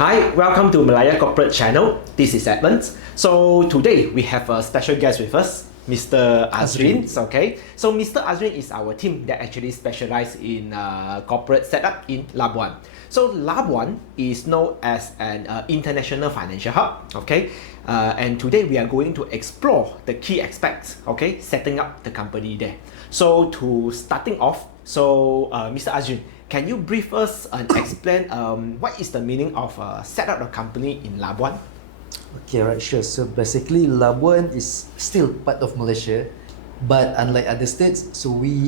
Hi, welcome to Malaya Corporate Channel. This is Edmund. So today we have a special guest with us, Mr. Azrin. Okay, so Mr. Azrin is our team that actually specialize in corporate setup in Labuan. So Labuan is known as an international financial hub. Okay, and today we are going to explore the key aspects. Okay, setting up the company there. So to starting off, Mr. Azrin, can you brief us and explain what is the meaning of set up a company in Labuan? Okay, right, sure. So basically, Labuan is still part of Malaysia, but unlike other states, so we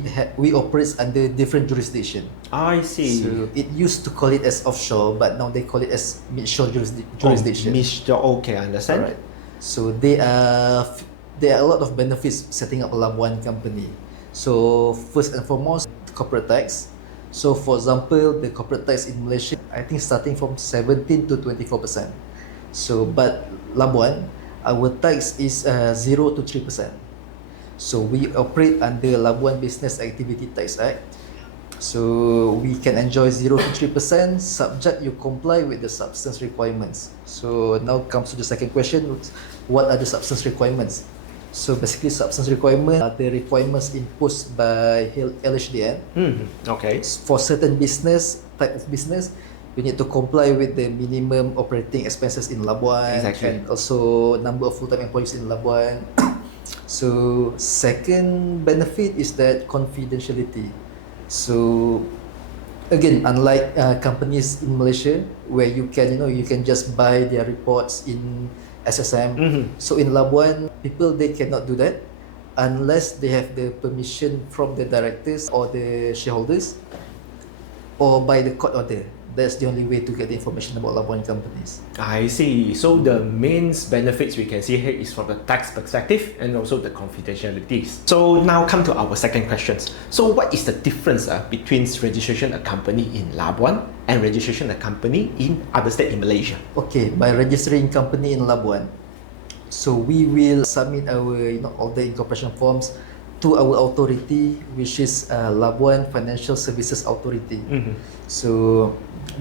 operate under different jurisdiction. I see. So it used to call it as offshore, but now they call it as mid-shore jurisdiction. Mr. Okay, I understand. Alright. So there are a lot of benefits setting up a Labuan company. So first and foremost, corporate tax. So for example, the corporate tax in Malaysia, I think starting from 17 to 24%. So but Labuan, our tax is 0 to 3%. So we operate under Labuan Business Activity Tax Act. So we can enjoy 0 to 3% subject you comply with the substance requirements. So now comes to the second question, what are the substance requirements? So basically, substance requirements are the requirements imposed by LHDN. Okay. For certain type of business, you need to comply with the minimum operating expenses in Labuan, Exactly. and also number of full-time employees in Labuan. So second benefit is that confidentiality. So again, unlike companies in Malaysia where you can just buy their reports in SSM. So in Labuan, they cannot do that unless they have the permission from the directors or the shareholders or by the court order. That's the only way to get information about Labuan companies. I see. So the main benefits we can see here is from the tax perspective and also the confidentialities. So now come to our second questions. So what is the difference between registration a company in Labuan and registration a company in other state in Malaysia? Okay, by registering company in Labuan, so we will submit our all the incorporation forms to our authority, which is Labuan Financial Services Authority. So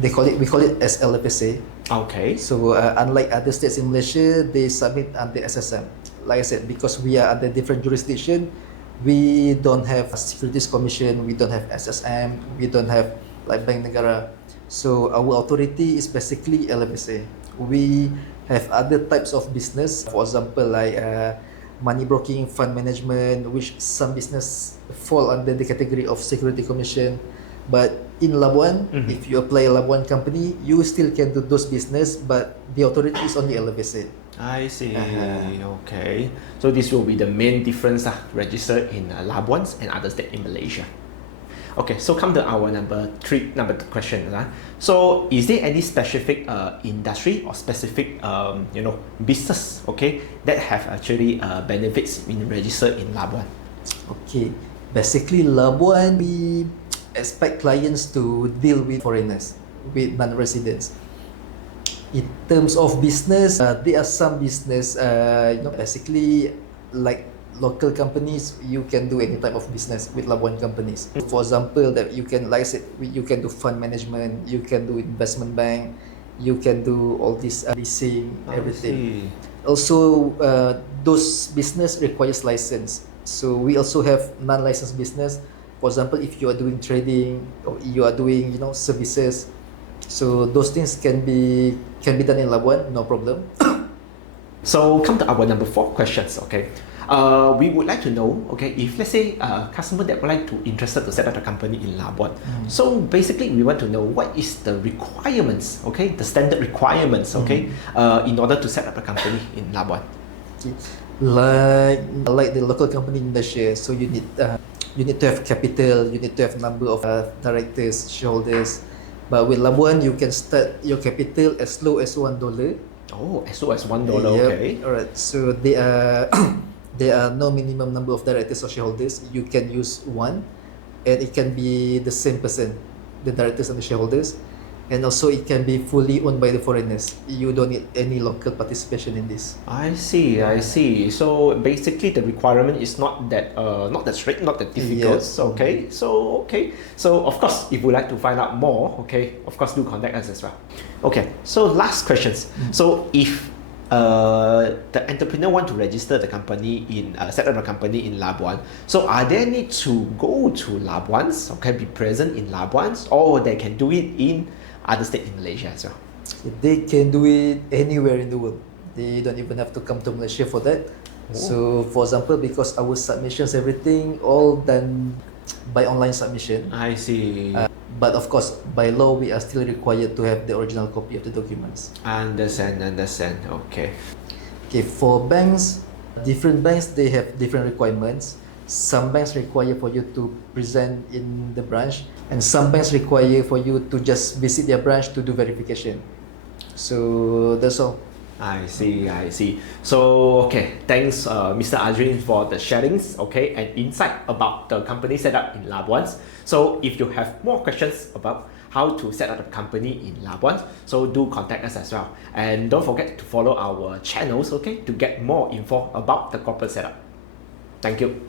we call it as LFSA. Okay. So unlike other states in Malaysia, they submit under SSM. Like I said, because we are under different jurisdiction, we don't have a Securities Commission, we don't have SSM, we don't have like Bank Negara. So our authority is basically LFSA. We have other types of business, for example, like money broking, fund management, which some business fall under the category of Security Commission. But in Labuan, if you apply a Labuan company, you still can do those business, but the authority is only LFSA. I see. Okay. So this will be the main difference registered in Labuan and other states in Malaysia. Okay, so come to our number two question. So is there any specific industry or specific business, okay, that have actually benefits in registered in Labuan? Okay, basically Labuan, we expect clients to deal with foreigners, with non-residents. In terms of business, there are some business, basically like local companies, you can do any type of business with Labuan companies. For example, that you can, like I said, you can do fund management, you can do investment bank, you can do all this leasing, everything. Also, those business requires license. So we also have non-licensed business. For example, if you are doing trading or you are doing services, so those things can be done in Labuan, no problem. So come to our number 4 questions. Okay, we would like to know, okay, if let's say a customer that would like to interested to set up a company in Labuan. So basically, we want to know what is the requirements, okay, the standard requirements, okay, in order to set up a company in Labuan. Okay. Like the local company in Malaysia, so you need to have capital, you need to have number of directors, shareholders. But with Labuan, you can start your capital as low as $1. Oh, as low as $1, Yep. okay. Alright, so there are no minimum number of directors or shareholders. You can use one, and it can be the same person, the directors and the shareholders. And also it can be fully owned by the foreigners. You don't need any local participation in this. I see, I see. So basically, the requirement is not that strict, not that difficult. Yes. Okay. So of course, if you'd like to find out more, okay, of course, do contact us as well. Okay. So last questions. So if the entrepreneur want to register the company in set up a company in Labuan, so are they need to go to Labuan's, okay, be present in Labuan's, or they can do it in other state in Malaysia as well? They can do it anywhere in the world. They don't even have to come to Malaysia for that. So for example, because our submissions, everything all done by online submission. I see. But of course, by law, we are still required to have the original copy of the documents. Understand. Okay. Okay, for banks, different banks, they have different requirements. Some banks require for you to present in the branch, and some banks require for you to just visit their branch to do verification. So that's all. I see. So, okay, thanks, Mr. Azrin, for the sharings, okay, and insight about the company setup in Labuan. So, if you have more questions about how to set up a company in Labuan, so do contact us as well. And don't forget to follow our channels, okay, to get more info about the corporate setup. Thank you.